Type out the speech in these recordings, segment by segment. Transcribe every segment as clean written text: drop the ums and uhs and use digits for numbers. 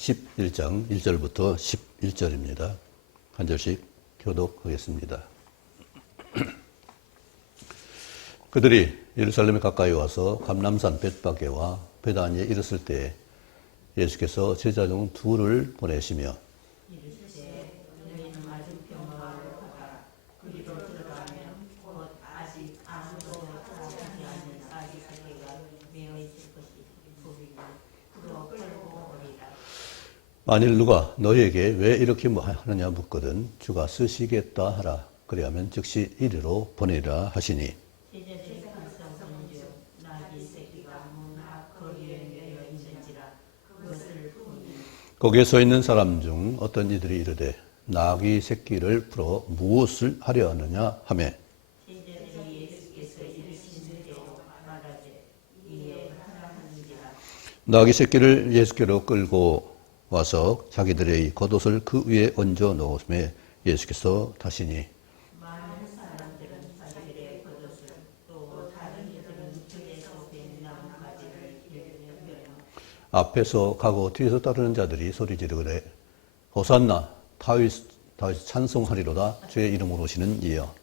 11장 1절부터 11절입니다. 한 절씩 교독하겠습니다. 그들이 예루살렘에 가까이 와서 감람산 벳바게와 베다니에 이르렀을 때 예수께서 제자 중 둘을 보내시며 만일 누가 너희에게 왜 이렇게 하느냐 묻거든 주가 쓰시겠다 하라. 그리하면 즉시 이리로 보내리라 하시니 거기에 서 있는 사람 중 어떤 이들이 이르되 나귀 새끼를 풀어 무엇을 하려 하느냐 하매 나귀 새끼를 예수께로 끌고 와서 자기들의 겉옷을 그 위에 얹어 놓으심에 예수께서 다시니 앞에서 가고 뒤에서 따르는 자들이 소리 지르되 호산나 다윗 찬송하리로다 주의 이름으로 오시는 이여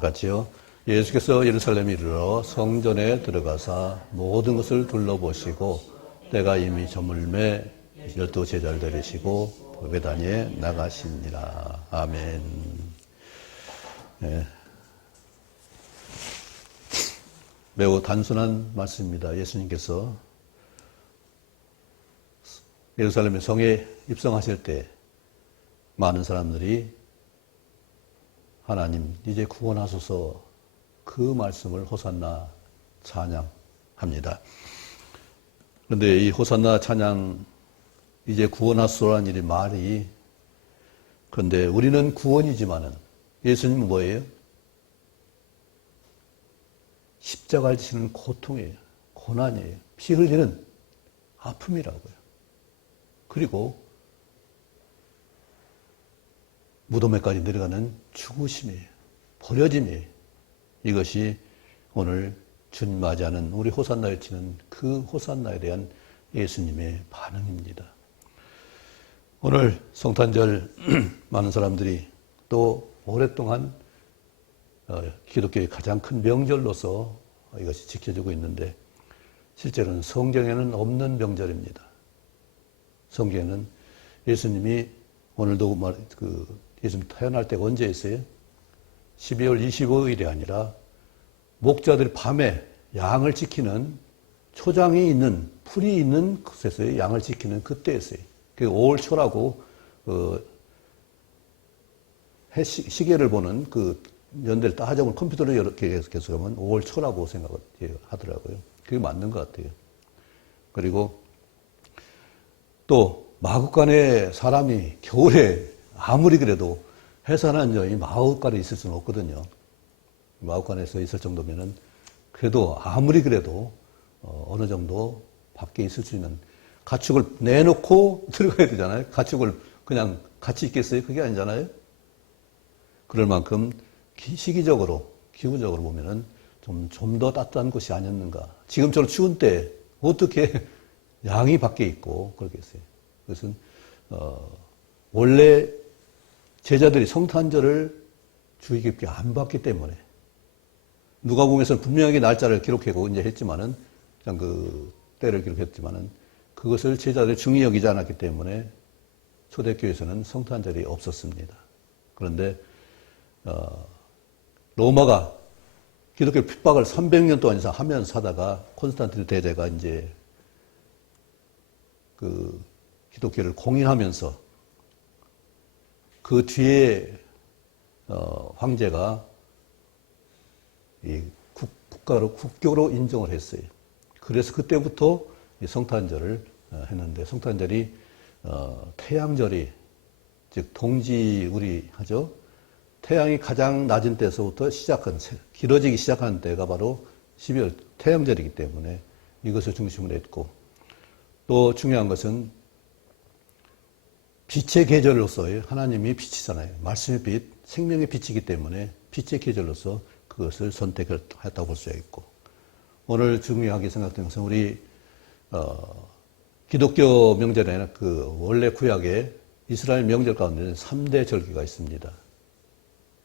같이요. 예수께서 예루살렘에 이르러 성전에 들어가사 모든 것을 둘러보시고 때가 이미 저물매 12 제자를 데리시고 베다니에 나가시니라. 아멘. 네. 매우 단순한 말씀입니다. 예수님께서 예루살렘의 성에 입성하실 때 많은 사람들이 하나님 이제 구원하소서 그 말씀을 호산나 찬양합니다. 그런데 이 호산나 찬양 이제 구원하소서라는 일이 말이 그런데 우리는 구원이지만은 예수님은 뭐예요? 십자가를 지는 고통이에요. 고난이에요. 피 흘리는 아픔이라고요. 그리고 무덤에까지 내려가는 죽으심이에요. 버려짐이에요. 이것이 오늘 주님 맞이하는 우리 호산나에 치는 그 호산나에 대한 예수님의 반응입니다. 오늘 성탄절 많은 사람들이 또 오랫동안 기독교의 가장 큰 명절로서 이것이 지켜지고 있는데 실제로는 성경에는 없는 명절입니다. 성경에는 예수님이 오늘도 예수님 태어날 때가 언제 있어요? 12월 25일이 아니라 목자들이 밤에 양을 지키는 초장이 있는 풀이 있는 곳에서 양을 지키는 그때였어요. 그 5월 초라고 시계를 보는 그 연대를 따져보면 컴퓨터로 이렇게 계속하면 5월 초라고 생각하더라고요. 그게 맞는 것 같아요. 그리고 또 마국간에 사람이 겨울에 아무리 그래도 해산한 여인이 마국간에 있을 수는 없거든요. 마국간에서 있을 정도면은 그래도 아무리 그래도 어느 정도 밖에 있을 수 있는 가축을 내놓고 들어가야 되잖아요. 가축을 그냥 같이 있겠어요? 그게 아니잖아요. 그럴 만큼 시기적으로, 기후적으로 보면은 좀 더 따뜻한 곳이 아니었는가. 지금처럼 추운 때 어떻게 양이 밖에 있고 그러겠어요. 그것은 원래 제자들이 성탄절을 주의 깊게 안 봤기 때문에 누가복음에서는 분명하게 날짜를 기록하고 이제 했지만은 그냥 그 때를 기록했지만은 그것을 제자들이 중히 여기지 않았기 때문에 초대교회에서는 성탄절이 없었습니다. 그런데 로마가 기독교 핍박을 300년 동안 이상 하면서 사다가 콘스탄티누 대제가 이제 그 기독교를 공인하면서 그 뒤에 황제가 이 국교로 인정을 했어요. 그래서 그때부터 이 성탄절을 했는데 성탄절이 태양절이 즉 동지 우리 하죠. 태양이 가장 낮은 때서부터 길어지기 시작한 때가 바로 12월 태양절이기 때문에 이것을 중심으로 했고 또 중요한 것은 빛의 계절로서의 하나님이 빛이잖아요. 말씀의 빛, 생명의 빛이기 때문에 빛의 계절로서 그것을 선택했다고 볼 수 있고, 오늘 중요하게 생각되는 것은 우리 기독교 명절에는 그 원래 구약에 이스라엘 명절 가운데는 3대 절기가 있습니다.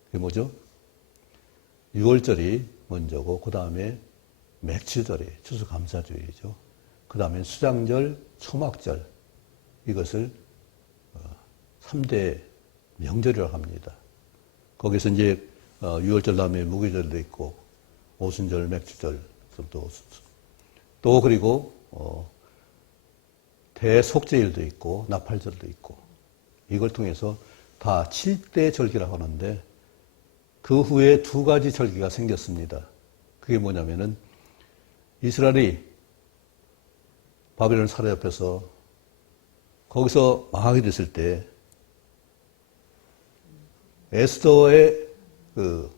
그게 뭐죠? 유월절이 먼저고, 그 다음에 맥주절이 추수감사주일이죠. 그 다음에 수장절, 초막절, 이것을 3대 명절이라고 합니다. 거기서 이제 유월절 다음에 무교절도 있고, 오순절, 맥주절, 또 그리고 대속죄일도 있고, 나팔절도 있고, 이걸 통해서 다 7대 절기라고 하는데, 그 후에 2가지 절기가 생겼습니다. 그게 뭐냐면은 이스라엘이 바벨론을 사로잡혀서 거기서 망하게 됐을 때 에스더의 그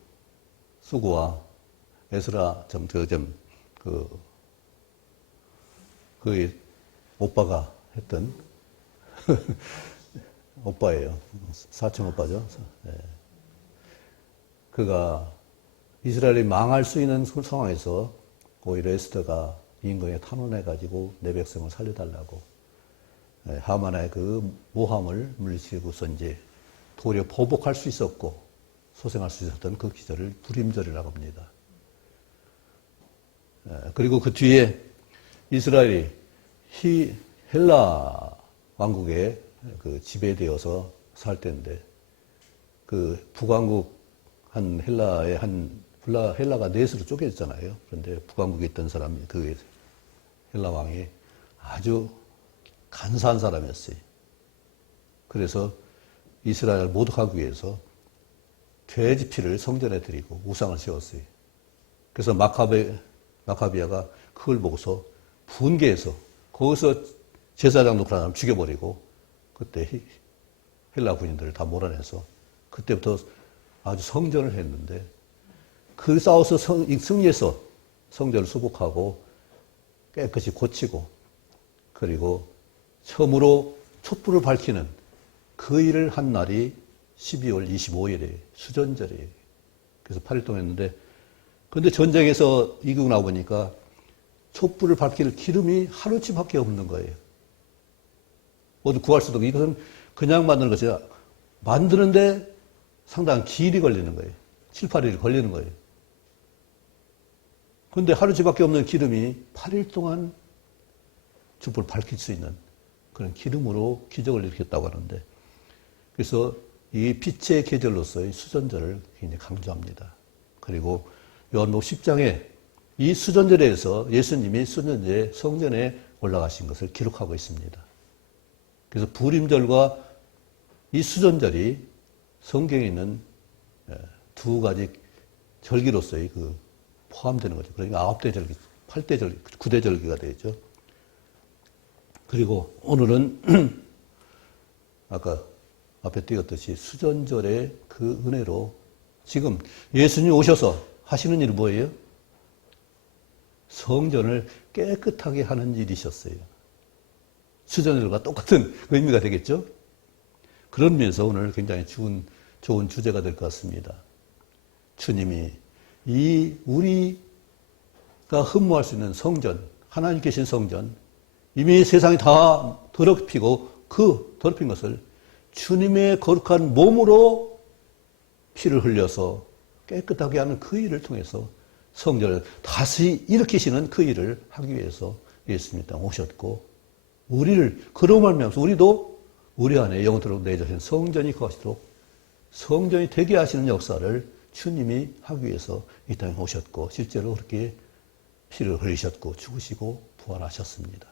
수고와 에스라 그 오빠가 했던 오빠예요. 사촌 오빠죠. 네. 그가 이스라엘이 망할 수 있는 상황에서 오히려 에스더가 임금에 탄원해가지고 내 백성을 살려달라고 하만의 그 모함을 물리치고서 이제 도리어 보복할 수 있었고 소생할 수 있었던 그 기절을 불임절이라고 합니다. 그리고 그 뒤에 이스라엘이 헬라 왕국에 그 지배되어서 살 때인데, 그 북왕국 한 헬라의 헬라가 넷으로 쪼개졌잖아요. 그런데 북왕국에 있던 사람이, 그 헬라 왕이 아주 간사한 사람이었어요. 그래서 이스라엘을 모독하기 위해서 돼지 피를 성전에 드리고 우상을 세웠어요. 그래서 마카비아가 그걸 보고서 분개해서 거기서 제사장 놓고 사람 죽여버리고, 그때 헬라 군인들을 다 몰아내서 그때부터 아주 성전을 했는데, 그 싸워서 승리해서 성전을 수복하고 깨끗이 고치고, 그리고 처음으로 촛불을 밝히는 그 일을 한 날이 12월 25일에 수전절이에요. 그래서 8일 동안 했는데, 그런데 전쟁에서 이기고 나보니까 촛불을 밝힐 기름이 하루치밖에 없는 거예요. 모두 구할 수도 없고, 이것은 그냥 만드는 것이 아니라 만드는데 상당한 기일이 걸리는 거예요. 7, 8일 걸리는 거예요. 그런데 하루치밖에 없는 기름이 8일 동안 촛불을 밝힐 수 있는 그런 기름으로 기적을 일으켰다고 하는데, 그래서 이 빛의 계절로서의 수전절을 굉장히 강조합니다. 그리고 요한복음 10장에 이 수전절에서 예수님이 수전절에 성전에 올라가신 것을 기록하고 있습니다. 그래서 불임절과 이 수전절이 성경에 있는 2가지 절기로서의 그 포함되는 거죠. 그러니까 9대 절기, 8대 절기, 9대 절기가 되죠. 그리고 오늘은 아까 앞에 띄웠듯이 수전절의 그 은혜로 지금 예수님이 오셔서 하시는 일이 뭐예요? 성전을 깨끗하게 하는 일이셨어요. 수전절과 똑같은 의미가 되겠죠? 그런 면에서 오늘 굉장히 좋은 주제가 될 것 같습니다. 주님이 이 우리가 흠모할 수 있는 성전, 하나님 계신 성전, 이미 세상이 다 더럽히고 그 더럽힌 것을 주님의 거룩한 몸으로 피를 흘려서 깨끗하게 하는 그 일을 통해서 성전을 다시 일으키시는 그 일을 하기 위해서 예수님이 땅에 오셨고, 우리를 그로 말미암아서 우리도 우리 안에 영원토록 내주신 성전이 거하시도록 성전이 되게 하시는 역사를 주님이 하기 위해서 이 땅에 오셨고, 실제로 그렇게 피를 흘리셨고 죽으시고 부활하셨습니다.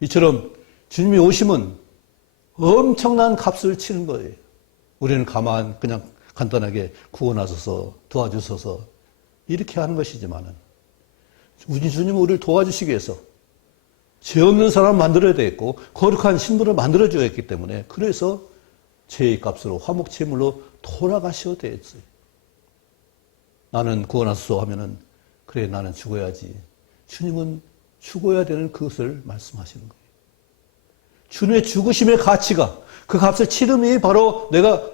이처럼 주님이 오심은 엄청난 값을 치는 거예요. 우리는 그냥 간단하게 구원하소서, 도와주소서 이렇게 하는 것이지만은, 우리 주님은 우리를 도와주시기 위해서 죄 없는 사람을 만들어야 되겠고 거룩한 신분을 만들어줘야 했기 때문에, 그래서 죄의 값으로 화목제물로 돌아가셔야 되었어요. 나는 구원하소서 하면은 그래 나는 죽어야지. 주님은 죽어야 되는 그것을 말씀하시는 거예요. 주님의 죽으심의 가치가, 그 값을 치름이 바로 내가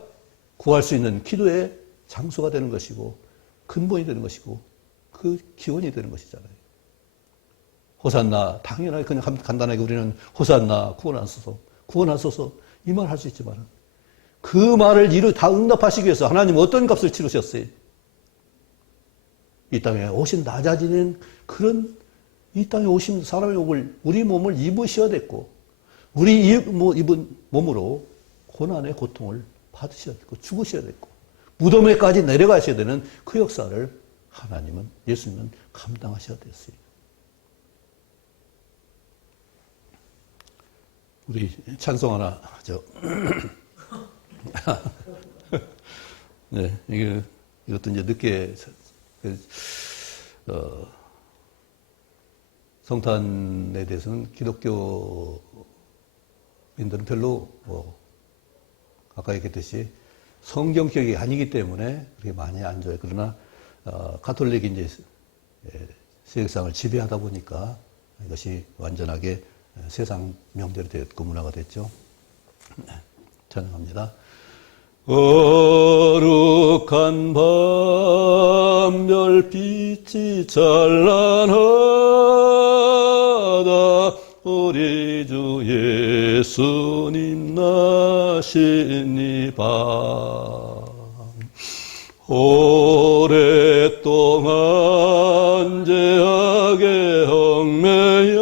구할 수 있는 기도의 장수가 되는 것이고 근본이 되는 것이고 그 기원이 되는 것이잖아요. 호산나, 당연하게 그냥 간단하게 우리는 호산나, 구원하소서, 구원하소서 이 말 할 수 있지만 그 말을 다 응답하시기 위해서 하나님 어떤 값을 치르셨어요? 이 땅에 오신 낮아지는 그런 이 땅에 오신 사람의 우리 몸을 입으셔야 됐고 우리 입은 몸으로 고난의 고통을 받으셔야 됐고 죽으셔야 됐고 무덤에까지 내려가셔야 되는 그 역사를 하나님은 예수님은 감당하셔야 됐어요. 우리 찬송 하나 하죠. 네, 이것도 이제 늦게 성탄에 대해서는 기독교인들은 별로 아까 얘기했듯이 성경격이 아니기 때문에 그렇게 많이 안 좋아요. 그러나 가톨릭이 이제 세상을 지배하다 보니까 이것이 완전하게 세상 명절이 되었고 문화가 됐죠. 네, 찬양합니다. 거룩한 밤 별빛이 찬란하다 우리 주 예수님 나신 이 밤 오랫동안 죄악에 얽매여서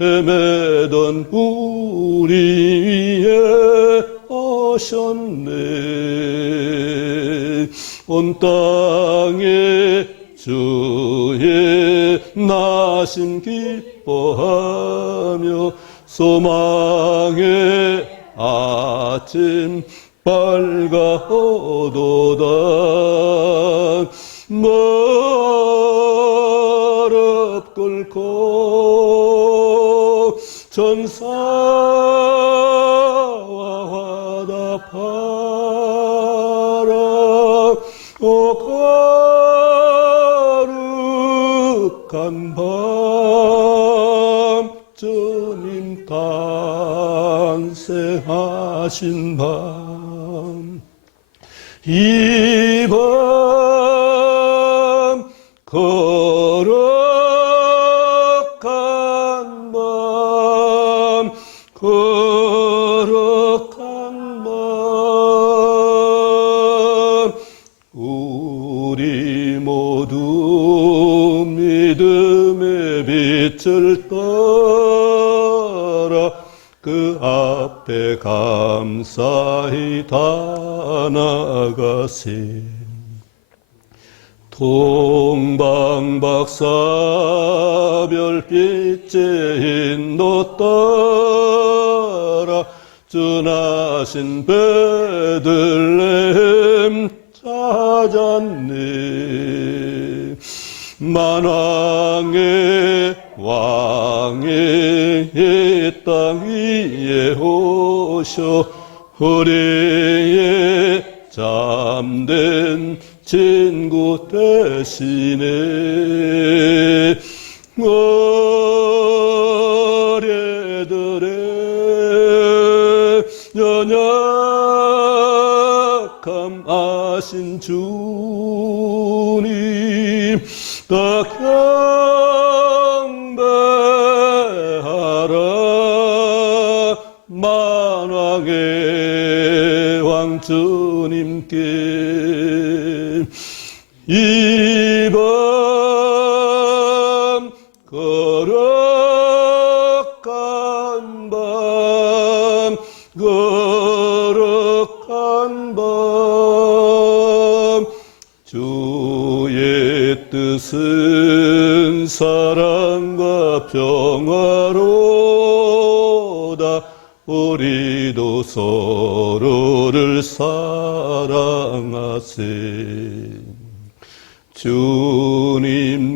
헤매던 우리 위에 오셨네. 온 땅에 주의 나심 기뻐하며 소망의 아침 밝아오도다. 무릎 꿇고 전사와 화답하라. 오 거룩한 밤 주님 탄생하신 밤 이 밤 거룩한 밤 거룩한 밤 우리 모두 믿음의 빛을 따라 그 앞에 감사히 나아가세. 동방박사 별빛의 인도 따라 주 나신 베들레헴 찾았네. 만왕의 왕의 이 땅 위에 오셔 우리의 잠든 친구 대신에 어뢰들의 연약함 아신 주님 다 경배하라. 만왕의 왕 주님께 이 밤 거룩한 밤 거룩한 밤 주의 뜻은 사랑과 평화로다. 우리도 서로를 사랑하세.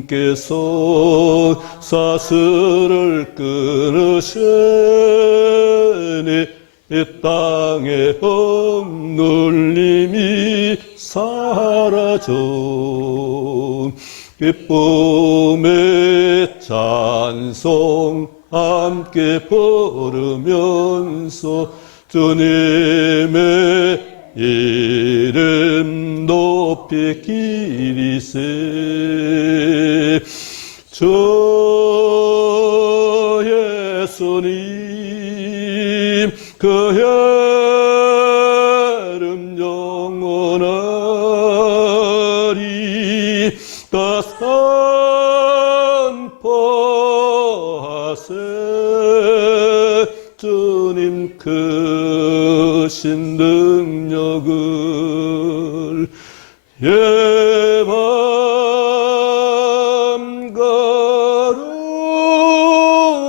주님께서 사슬을 끊으시니 이 땅의 억눌림이 사라져 기쁨의 찬송 함께 부르면서 주님의 이름 높이 기리세 저 예수님 그 이름 영원하리 다 선포하세 주님 크신 능력을 예밤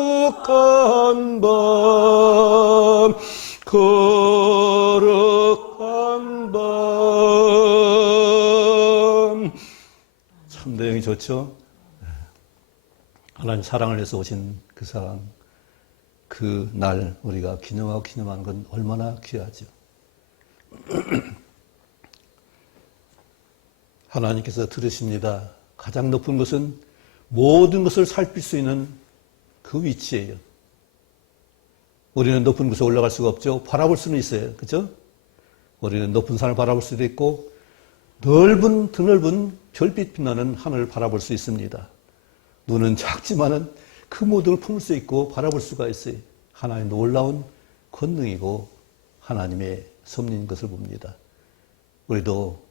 거룩한 밤 거룩한 밤 참 내용이 좋죠. 하나님 사랑을 해서 오신 그 사랑 그 날 우리가 기념하고 기념하는 건 얼마나 귀하죠. 하나님께서 들으십니다. 가장 높은 것은 모든 것을 살필 수 있는 그 위치예요. 우리는 높은 곳에 올라갈 수가 없죠. 바라볼 수는 있어요. 그죠? 우리는 높은 산을 바라볼 수도 있고 드넓은 별빛 빛나는 하늘을 바라볼 수 있습니다. 눈은 작지만은 그 모든 걸 품을 수 있고 바라볼 수가 있어요. 하나님의 놀라운 권능이고 하나님의 섭리인 것을 봅니다. 우리도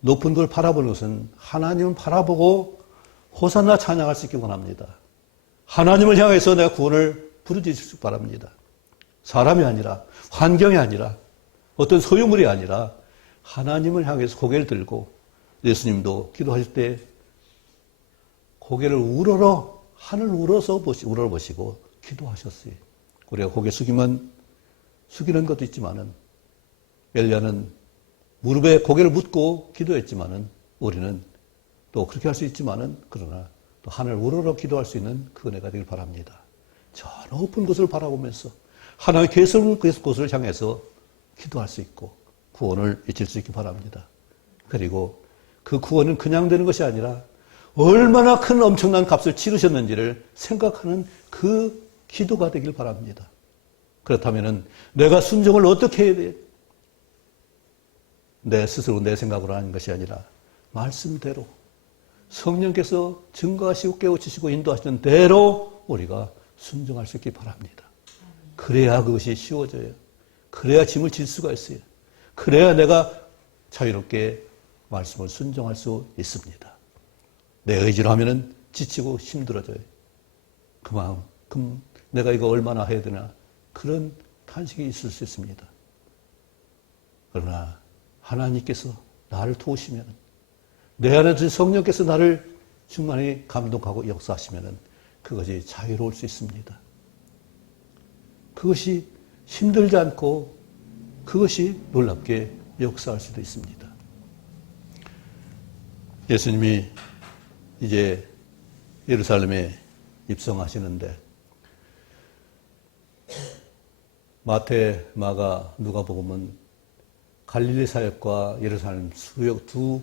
높은 걸 바라보는 것은 하나님을 바라보고 호산나 찬양할 수 있기 원합니다. 하나님을 향해서 내가 구원을 부르짖을 바랍니다. 사람이 아니라 환경이 아니라 어떤 소유물이 아니라 하나님을 향해서 고개를 들고 예수님도 기도하실 때 고개를 우러러 하늘 우러러보시고 기도하셨어요. 우리가 고개 숙이면 숙이는 것도 있지만은 엘리야는 무릎에 고개를 묻고 기도했지만은 우리는 또 그렇게 할 수 있지만은 그러나 또 하늘 우러러 기도할 수 있는 그 은혜가 되길 바랍니다. 저 높은 곳을 바라보면서 하나님의 계속 곳을 향해서 기도할 수 있고 구원을 잊을 수 있기 바랍니다. 그리고 그 구원은 그냥 되는 것이 아니라 얼마나 큰 엄청난 값을 치르셨는지를 생각하는 그 기도가 되길 바랍니다. 그렇다면 내가 순종을 어떻게 해야 돼? 내 스스로 내 생각으로 하는 것이 아니라 말씀대로 성령께서 증거하시고 깨우치시고 인도하시는 대로 우리가 순종할 수 있기 바랍니다. 그래야 그것이 쉬워져요. 그래야 짐을 질 수가 있어요. 그래야 내가 자유롭게 말씀을 순종할 수 있습니다. 내 의지로 하면은 지치고 힘들어져요. 그만큼 내가 이거 얼마나 해야 되나 그런 탄식이 있을 수 있습니다. 그러나 하나님께서 나를 도우시면 내 안에 든 성령께서 나를 충만히 감동하고 역사하시면 그것이 자유로울 수 있습니다. 그것이 힘들지 않고 그것이 놀랍게 역사할 수도 있습니다. 예수님이 이제 예루살렘에 입성하시는데 마태, 마가, 누가복음은 갈릴리 사역과 예루살렘 수역 두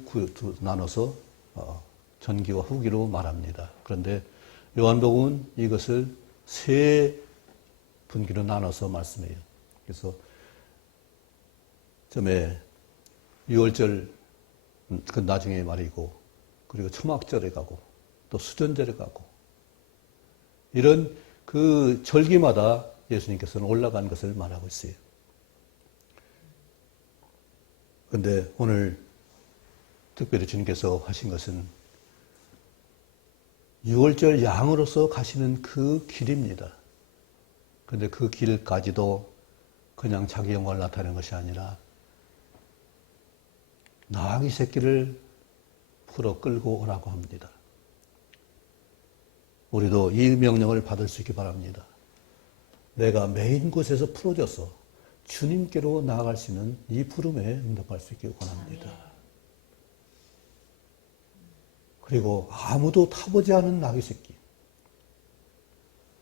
나눠서 전기와 후기로 말합니다. 그런데 요한복음은 이것을 세 분기로 나눠서 말씀해요. 그래서 처음에 유월절 그 나중에 말이고 그리고 초막절에 가고 또 수전절에 가고 이런 그 절기마다 예수님께서는 올라간 것을 말하고 있어요. 그런데 오늘 특별히 주님께서 하신 것은 유월절 양으로서 가시는 그 길입니다. 그런데 그 길까지도 그냥 자기 영광을 나타내는 것이 아니라 나귀 새끼를 풀어 끌고 오라고 합니다. 우리도 이 명령을 받을 수 있기 바랍니다. 내가 메인 곳에서 풀어져서 주님께로 나아갈 수 있는 이 부름에 응답할 수 있기 원합니다. 그리고 아무도 타보지 않은 나귀 새끼.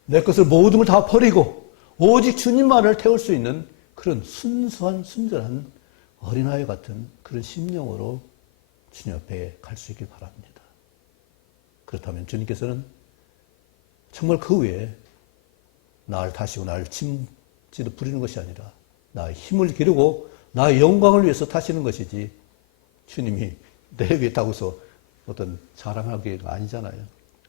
내 것을 모든 걸 다 버리고 오직 주님만을 태울 수 있는 그런 순수한 순전한 어린아이 같은 그런 심령으로 주님 앞에 갈 수 있길 바랍니다. 그렇다면 주님께서는 정말 그 외에 나를 다시고 나를 짐짓어 부리는 것이 아니라 나의 힘을 기르고 나의 영광을 위해서 타시는 것이지 주님이 내 위에 타고서 어떤 자랑하기가 아니잖아요.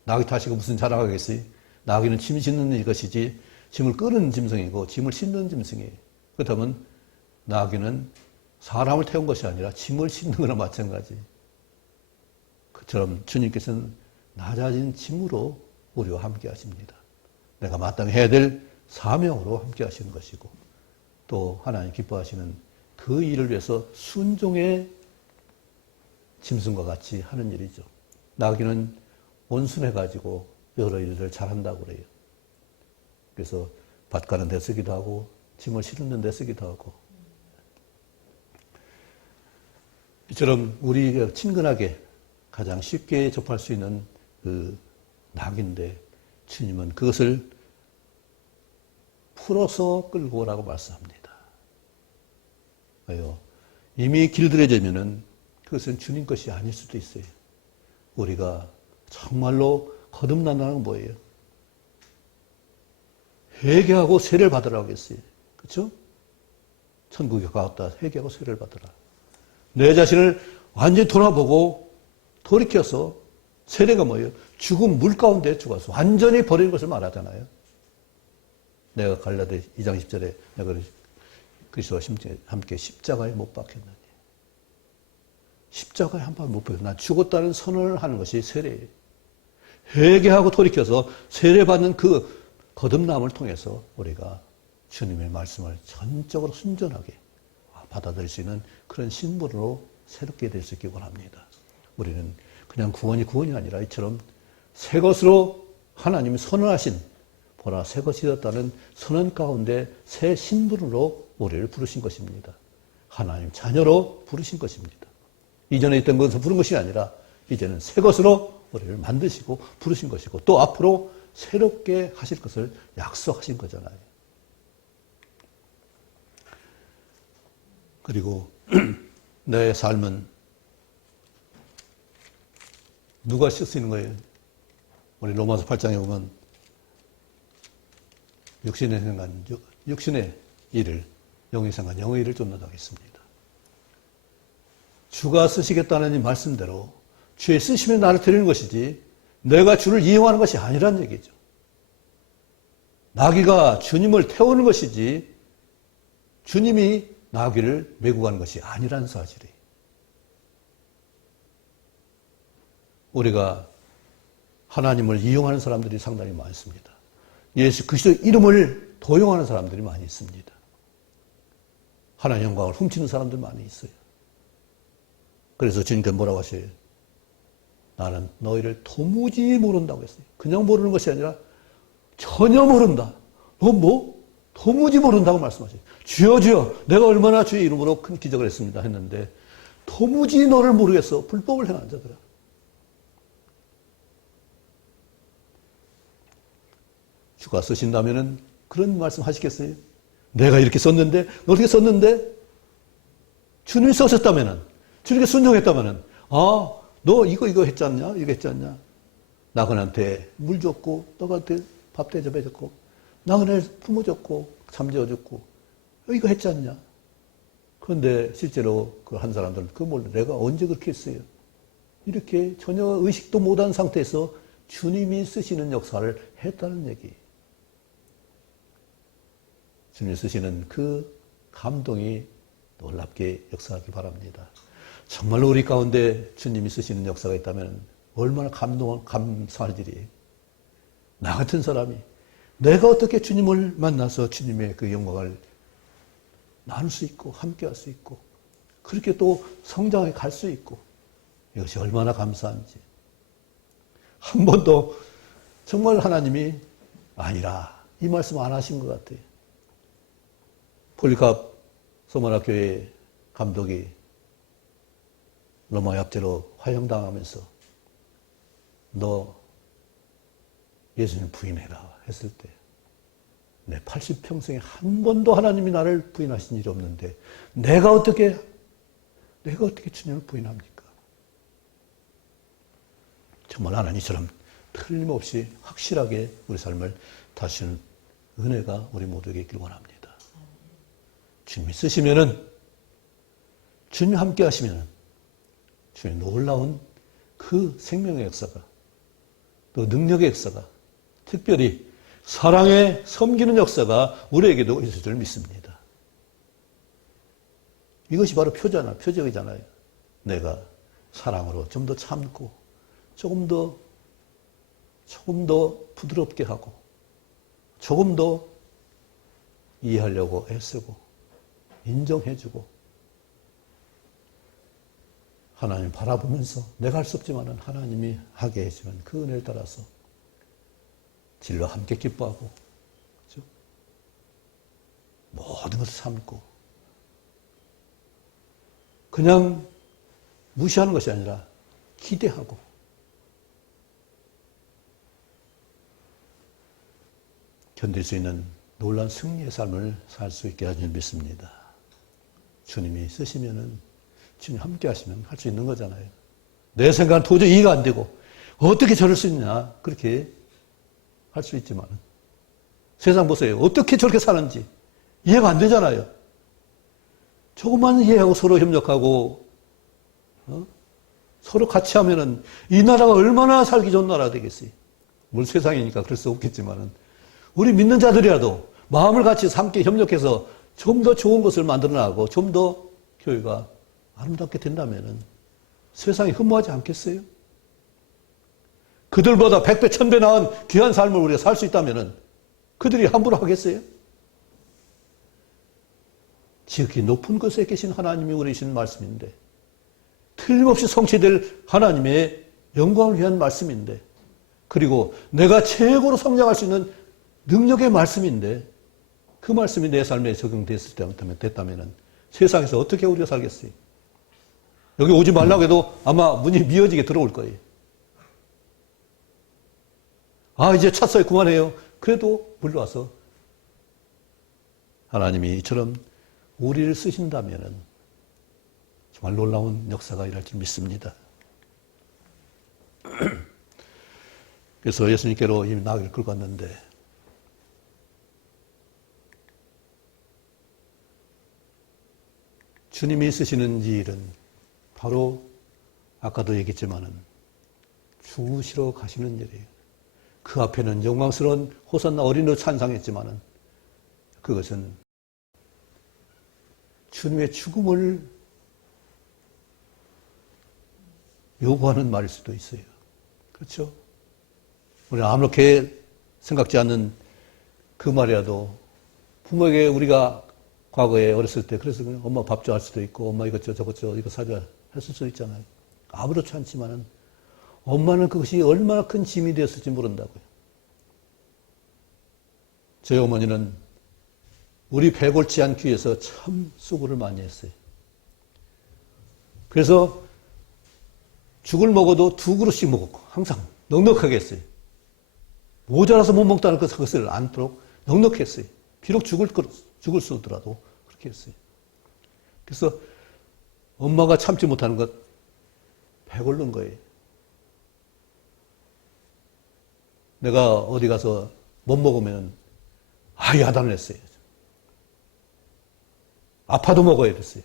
나귀 타시고 무슨 자랑하겠어요? 나귀는 짐 싣는 것이지 짐을 끄는 짐승이고 짐을 싣는 짐승이에요. 그렇다면 나귀는 사람을 태운 것이 아니라 짐을 싣는 거나 마찬가지. 그처럼 주님께서는 낮아진 짐으로 우리와 함께 하십니다. 내가 마땅히 해야 될 사명으로 함께 하시는 것이고 또 하나님 기뻐하시는 그 일을 위해서 순종의 짐승과 같이 하는 일이죠. 나귀는 온순해가지고 여러 일을 잘한다고 그래요. 그래서 밭 가는 데 쓰기도 하고 짐을 실는 데 쓰기도 하고 이처럼 우리가 친근하게 가장 쉽게 접할 수 있는 그 낙인데 주님은 그것을 풀어서 끌고 오라고 말씀합니다. 왜요? 이미 길들여지면은 그것은 주님 것이 아닐 수도 있어요. 우리가 정말로 거듭난다는 건 뭐예요? 회개하고 세례를 받으라고 했어요. 그렇죠? 천국에 가깝다. 회개하고 세례를 받으라. 내 자신을 완전히 돌아보고 돌이켜서 세례가 뭐예요? 죽은 물 가운데 죽어서 완전히 버리는 것을 말하잖아요. 내가 갈라디 2장 10절에 내가 그리스도와 함께 십자가에 못 박혔느니 십자가에 한 번 못 박혔다. 난 죽었다는 선언을 하는 것이 세례예요. 회개하고 돌이켜서 세례받는 그 거듭남을 통해서 우리가 주님의 말씀을 전적으로 순전하게 받아들일 수 있는 그런 신분으로 새롭게 될 수 있기 원합니다. 우리는 그냥 구원이 아니라 이처럼 새 것으로 하나님이 선언하신 보라 새 것이 되었다는 선언 가운데 새 신분으로 우리를 부르신 것입니다. 하나님 자녀로 부르신 것입니다. 이전에 있던 것을 부른 것이 아니라 이제는 새 것으로 우리를 만드시고 부르신 것이고 또 앞으로 새롭게 하실 것을 약속하신 거잖아요. 그리고 내 삶은 누가 쓰시는 거예요? 우리 로마서 8장에 보면 육신의 생각, 육신의 일을, 영의 생각, 영의 일을 쫓는다고 했습니다. 주가 쓰시겠다는 이 말씀대로 주의 쓰심에 나를 드리는 것이지 내가 주를 이용하는 것이 아니란 얘기죠. 나귀가 주님을 태우는 것이지 주님이 나귀를 메고 가는 것이 아니라는 사실이. 우리가 하나님을 이용하는 사람들이 상당히 많습니다. 예수 그리스도 이름을 도용하는 사람들이 많이 있습니다. 하나님의 영광을 훔치는 사람들 많이 있어요. 그래서 주님께서 뭐라고 하셔요? 나는 너희를 도무지 모른다고 했어요. 그냥 모르는 것이 아니라 전혀 모른다. 너 뭐? 도무지 모른다고 말씀하셔요. 주여 주여 내가 얼마나 주의 이름으로 큰 기적을 했습니다 했는데 도무지 너를 모르겠어. 불법을 행하는 자들아. 주가 쓰신다면은 그런 말씀 하시겠어요? 내가 이렇게 썼는데 너 어떻게 썼는데 주님이 쓰셨다면은 주님께 순종했다면은 너 이거 했지 않냐? 이거 했지 않냐? 나그네한테 물 줬고 너한테 밥 대접해줬고 나그네 품어줬고 잠재워줬고 이거 했지 않냐? 그런데 실제로 그 한 사람들은 그거 몰라. 내가 언제 그렇게 했어요? 이렇게 전혀 의식도 못한 상태에서 주님이 쓰시는 역사를 했다는 얘기. 주님이 쓰시는 그 감동이 놀랍게 역사하길 바랍니다. 정말로 우리 가운데 주님이 쓰시는 역사가 있다면 얼마나 감사할 일이에요. 나 같은 사람이 내가 어떻게 주님을 만나서 주님의 그 영광을 나눌 수 있고 함께 할 수 있고 그렇게 또 성장해 갈 수 있고 이것이 얼마나 감사한지. 한 번도 정말 하나님이 아니라 이 말씀 안 하신 것 같아요. 폴리캅 소마라교회 감독이 로마 약제로 화형당하면서 너 예수님 부인해라 했을 때 내 80평생에 한 번도 하나님이 나를 부인하신 일이 없는데 내가 어떻게 주님을 부인합니까? 정말 하나님처럼 틀림없이 확실하게 우리 삶을 다시는 은혜가 우리 모두에게 있길 원합니다. 주님이 쓰시면은 주님 함께 하시면 주님 놀라운 그 생명의 역사가 또 능력의 역사가 특별히 사랑에 섬기는 역사가 우리에게도 있을 줄 믿습니다. 이것이 바로 표적이잖아요. 내가 사랑으로 좀 더 참고 조금 더 부드럽게 하고 조금 더 이해하려고 애쓰고 인정해주고 하나님 바라보면서 내가 할 수 없지만은 하나님이 하게 해주면 그 은혜를 따라서 진리와 함께 기뻐하고 그렇죠? 모든 것을 참고 그냥 무시하는 것이 아니라 기대하고 견딜 수 있는 놀라운 승리의 삶을 살 수 있게 하시는 믿습니다. 주님이 쓰시면은 주님 함께 하시면 할 수 있는 거잖아요. 내 생각은 도저히 이해가 안 되고 어떻게 저럴 수 있냐 그렇게 할 수 있지만 세상 보세요. 어떻게 저렇게 사는지 이해가 안 되잖아요. 조금만 이해하고 서로 협력하고 서로 같이 하면은 이 나라가 얼마나 살기 좋은 나라가 되겠어요. 물론 세상이니까 그럴 수 없겠지만은 우리 믿는 자들이라도 마음을 같이 함께 협력해서 좀 더 좋은 것을 만들어 나가고 좀 더 교회가 아름답게 된다면은 세상이 흠모하지 않겠어요? 그들보다 100배, 1000배 나은 귀한 삶을 우리가 살 수 있다면은 그들이 함부로 하겠어요? 지극히 높은 곳에 계신 하나님이 우리신 말씀인데 틀림없이 성취될 하나님의 영광을 위한 말씀인데 그리고 내가 최고로 성장할 수 있는 능력의 말씀인데 그 말씀이 내 삶에 됐다면 세상에서 어떻게 우리가 살겠어요? 여기 오지 말라고 해도 아마 문이 미어지게 들어올 거예요. 아, 이제 찼어요. 그만해요. 그래도 물러와서 하나님이 이처럼 우리를 쓰신다면 정말 놀라운 역사가 일어날 줄 믿습니다. 그래서 예수님께로 이미 나귀를 끌고 왔는데 주님이 쓰시는 이 일은 바로 아까도 얘기했지만은 죽으시러 가시는 일이에요. 그 앞에는 영광스러운 호산나 어린이로 찬양했지만은 그것은 주님의 죽음을 요구하는 말일 수도 있어요. 그렇죠? 우리 아무렇게 생각지 않는 그 말이라도 부모에게 우리가 과거에 어렸을 때 그래서 엄마 밥 줘 할 수도 있고 엄마 이것 줘 저것 줘 이거 사줘 했을 수도 있잖아요. 아무렇지 않지만은 엄마는 그것이 얼마나 큰 짐이 되었을지 모른다고요. 저희 어머니는 우리 배골치 않기 위해서 참 수고를 많이 했어요. 그래서 죽을 먹어도 2그릇씩 먹었고 항상 넉넉하게 했어요. 모자라서 못 먹다는 그것을 않도록 넉넉히 했어요. 비록 죽을 수더라도 그렇게 했어요. 그래서 엄마가 참지 못하는 것 배고른 거예요. 내가 어디 가서 못 먹으면 야단을 했어요. 아파도 먹어야 됐어요.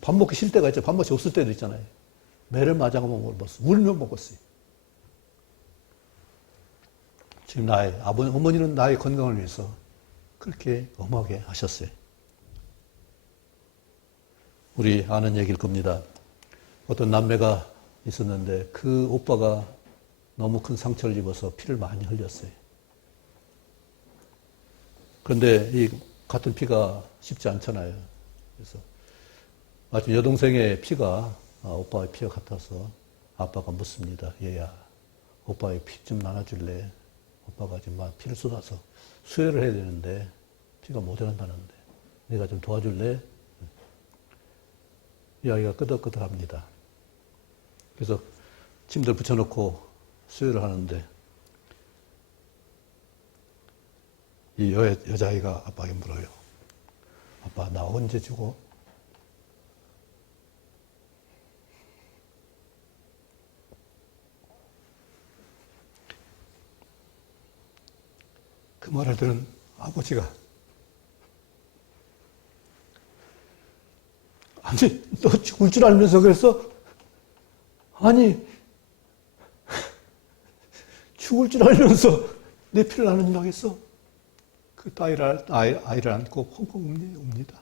밥 먹기 싫을 때가 있죠. 밥맛이 없을 때도 있잖아요. 매를 맞아가면 먹었어요. 울면 먹었어요. 지금 어머니는 나의 건강을 위해서 그렇게 엄하게 하셨어요. 우리 아는 얘기일 겁니다. 어떤 남매가 있었는데 그 오빠가 너무 큰 상처를 입어서 피를 많이 흘렸어요. 그런데 이 같은 피가 쉽지 않잖아요. 그래서 마침 여동생의 피가 오빠의 피와 같아서 아빠가 묻습니다. 얘야, 오빠의 피 좀 나눠줄래? 오빠가 지금 막 피를 쏟아서 수혈을 해야 되는데 피가 모자란다는데 내가 좀 도와줄래? 이 아이가 끄덕끄덕합니다. 그래서 침대 붙여놓고 수혈을 하는데 이 여자아이가 아빠에게 물어요. 아빠 나 언제 죽어? 그 말을 들은 아버지가 아니, 너 죽을 줄 알면서 그랬어? 아니, 죽을 줄 알면서 내 피를 나누는다고 했어? 그 아이를 안고 펑펑 웁니다.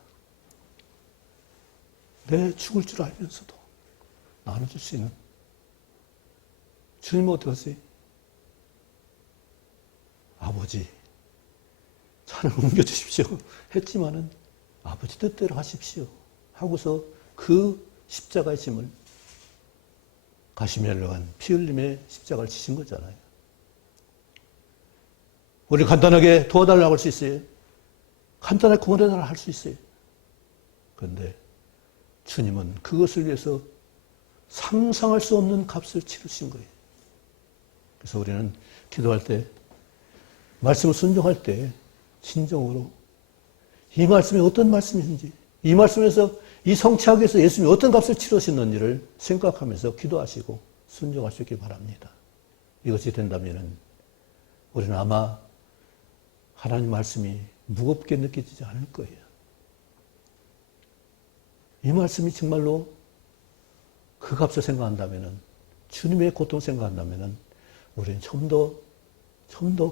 내 죽을 줄 알면서도 나눠줄 수 있는 주님은 어떠세요? 아버지, 잔을 옮겨주십시오 했지만은 아버지 뜻대로 하십시오 하고서 그 십자가의 짐을 가시며 흘러간 피 흘림의 십자가를 지신 거잖아요. 우리 간단하게 도와달라고 할 수 있어요. 간단하게 구원해달라고 할 수 있어요. 그런데 주님은 그것을 위해서 상상할 수 없는 값을 치르신 거예요. 그래서 우리는 기도할 때, 말씀을 순종할 때 진정으로 이 말씀이 어떤 말씀인지, 이 말씀에서 이 성취하기 위해서 예수님이 어떤 값을 치르셨는지를 생각하면서 기도하시고 순종할 수 있길 바랍니다. 이것이 된다면 우리는 아마 하나님 말씀이 무겁게 느껴지지 않을 거예요. 이 말씀이 정말로 그 값을 생각한다면, 주님의 고통 생각한다면 우리는 좀 더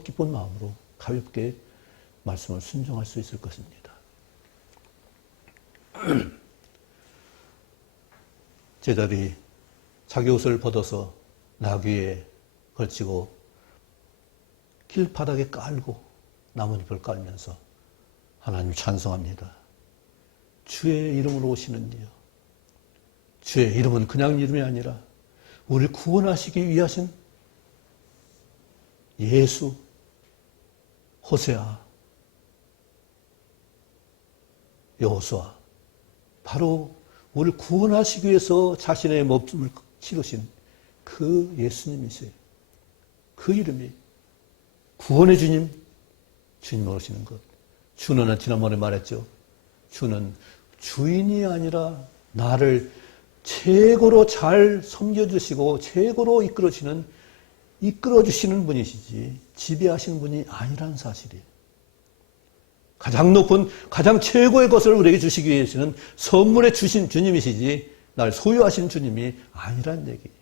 기쁜 마음으로 가볍게 말씀을 순종할 수 있을 것입니다. 제자들이 자기 옷을 벗어서 나귀에 걸치고 길바닥에 깔고 나뭇잎을 깔면서 하나님 찬송합니다. 주의 이름으로 오시는 이여. 주의 이름은 그냥 이름이 아니라 우리를 구원하시기 위하신 예수, 호세아, 여호수아, 바로 우리를 구원하시기 위해서 자신의 목숨을 치르신 그 예수님이세요. 그 이름이 구원의 주님, 주님으로 오시는 것. 주는 지난번에 말했죠. 주는 주인이 아니라 나를 최고로 잘 섬겨주시고 최고로 이끌어주시는 분이시지 지배하시는 분이 아니라는 사실이에요. 가장 높은, 가장 최고의 것을 우리에게 주시기 위해서는 선물해 주신 주님이시지 날 소유하시는 주님이 아니라는 얘기예요.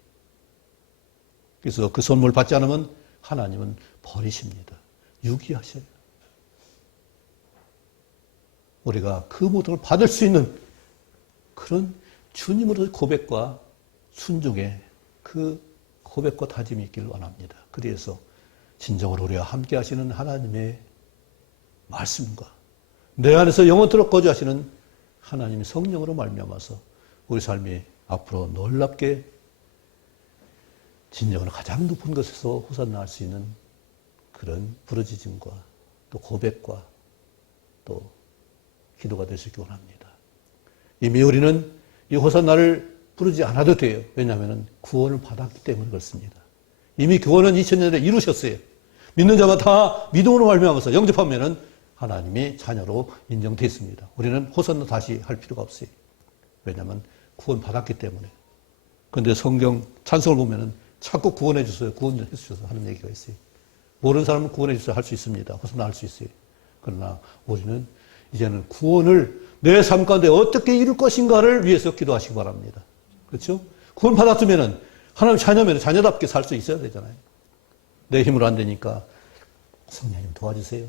그래서 그 선물 받지 않으면 하나님은 버리십니다. 유기하셔요. 우리가 그 모든 걸 받을 수 있는 그런 주님으로의 고백과 순종의 그 고백과 다짐이 있기를 원합니다. 그래서 진정으로 우리와 함께 하시는 하나님의 말씀과 내 안에서 영원토록 거주하시는 하나님의 성령으로 말미암아서 우리 삶이 앞으로 놀랍게 진정으로 가장 높은 것에서 호산나할 수 있는 그런 부르짖음과 또 고백과 또 기도가 될 수 있기 원합니다. 이미 우리는 이 호산나를 부르지 않아도 돼요. 왜냐하면 구원을 받았기 때문에 그렇습니다. 이미 구원은 2000년에 이루셨어요. 믿는 자가 다 믿음으로 말미암아서 영접하면은 하나님이 자녀로 인정됐습니다. 우리는 호산나 다시 할 필요가 없어요. 왜냐하면 구원 받았기 때문에. 그런데 성경 찬송을 보면은 자꾸 구원해 주세요. 구원해 주셔서 하는 얘기가 있어요. 모르는 사람은 구원해 주세요 할 수 있습니다. 호산나 할 수 있어요. 그러나 우리는 이제는 구원을 내 삶 가운데 어떻게 이룰 것인가를 위해서 기도하시기 바랍니다. 그렇죠? 구원 받았으면은 하나님 자녀면 자녀답게 살 수 있어야 되잖아요. 내 힘으로 안 되니까 성령님 도와주세요.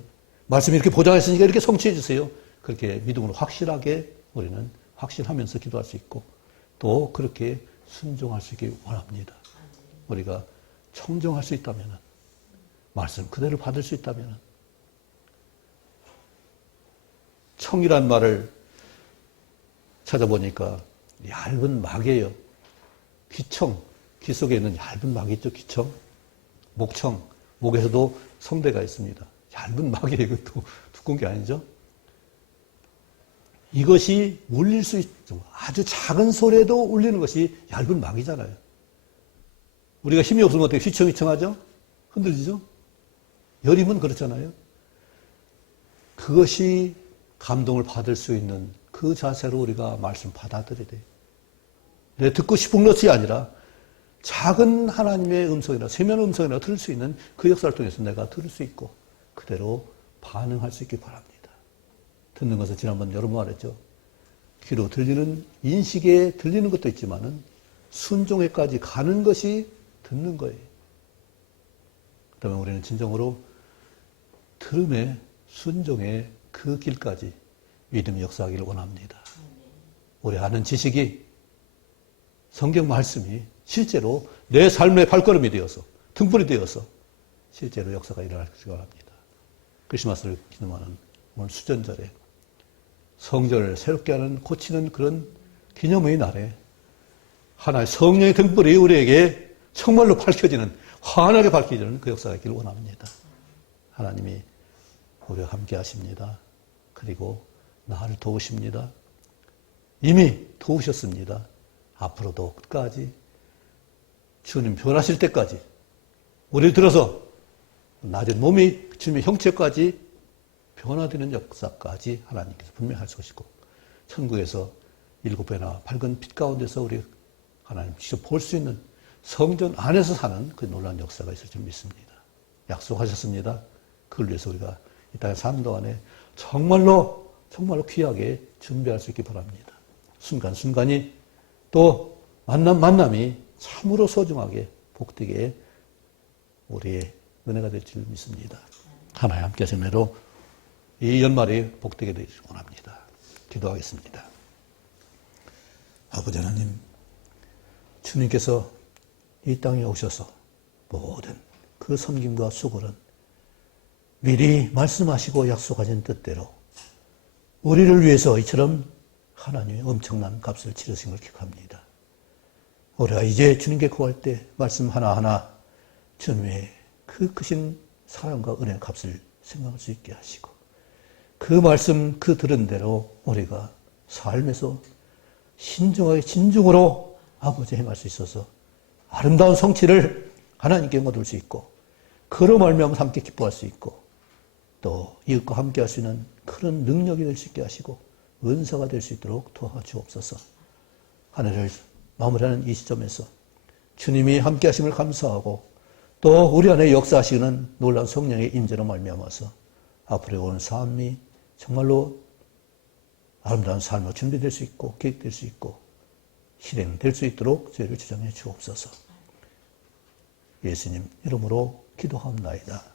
말씀이 이렇게 보장했으니까 이렇게 성취해 주세요. 그렇게 믿음으로 확실하게 우리는 확신하면서 기도할 수 있고 또 그렇게 순종할 수 있기 원합니다. 우리가 청정할 수 있다면, 말씀 그대로 받을 수 있다면, 청이란 말을 찾아보니까 얇은 막이에요. 귀청, 귀 속에 있는 얇은 막이 있죠. 귀청, 목청, 목에서도 성대가 있습니다. 얇은 막이에요. 이것도 두꺼운 게 아니죠. 이것이 울릴 수 있죠. 아주 작은 소리에도 울리는 것이 얇은 막이잖아요. 우리가 힘이 없으면 어떻게 휘청휘청하죠? 흔들리죠? 여림은 그렇잖아요. 그것이 감동을 받을 수 있는 그 자세로 우리가 말씀 받아들여야 돼요. 내 듣고 싶은 것이 아니라 작은 하나님의 음성이나 세면의 음성이나 들을 수 있는 그 역사를 통해서 내가 들을 수 있고 그대로 반응할 수 있기 바랍니다. 듣는 것은 지난번 여러 번 말했죠. 귀로 들리는 인식에 들리는 것도 있지만은 순종에까지 가는 것이 듣는 거예요. 그러면 우리는 진정으로 들음의 순종의 그 길까지 믿음이 역사하기를 원합니다. 우리 아는 지식이 성경 말씀이 실제로 내 삶의 발걸음이 되어서 등불이 되어서 실제로 역사가 일어나기를 원합니다. 크리스마스를 기념하는 오늘 수전절에 성전을 새롭게 하는 고치는 그런 기념의 날에 하나의 성령의 등불이 우리에게 정말로 밝혀지는 환하게 밝혀지는 그 역사가 있기를 원합니다. 하나님이 우리와 함께 하십니다. 그리고 나를 도우십니다. 이미 도우셨습니다. 앞으로도 끝까지 주님 변하실 때까지 우리 들어서 낮은 몸이 주님의 형체까지 변화되는 역사까지 하나님께서 분명히 하실 것이고 천국에서 7배나 밝은 빛 가운데서 우리 하나님 직접 볼 수 있는 성전 안에서 사는 그 놀라운 역사가 있을 줄 믿습니다. 약속하셨습니다. 그걸 위해서 우리가 이 땅의 삶 동안에 정말로 귀하게 준비할 수 있기 바랍니다. 순간순간이 또 만남이 참으로 소중하게 복되게 우리의 은혜가 될 줄 믿습니다. 하나님 함께 하시므로 이 연말이 복되게 되기를 원합니다. 기도하겠습니다. 아버지 하나님, 주님께서 이 땅에 오셔서 모든 그 섬김과 수고는 미리 말씀하시고 약속하신 뜻대로 우리를 위해서 이처럼 하나님의 엄청난 값을 치르신 걸 기억합니다. 우리가 이제 주님께 구할 때 말씀 하나하나 주님의 그 크신 사랑과 은혜의 값을 생각할 수 있게 하시고 그 말씀 그 들은 대로 우리가 삶에서 신중하게 진중으로 아버지 행할 수 있어서 아름다운 성취를 하나님께 얻을 수 있고 그로 말미암아 함께 기뻐할 수 있고 또 이웃과 함께 할 수 있는 그런 능력이 될 수 있게 하시고 은사가 될 수 있도록 도와주옵소서. 한 해를 마무리하는 이 시점에서 주님이 함께 하심을 감사하고 또 우리 안에 역사하시는 놀라운 성령의 인재로 말미암아서 앞으로 오는 삶이 정말로 아름다운 삶으로 준비될 수 있고 계획될 수 있고 실행될 수 있도록 저희를 주장해 주옵소서. 예수님 이름으로 기도하옵나이다.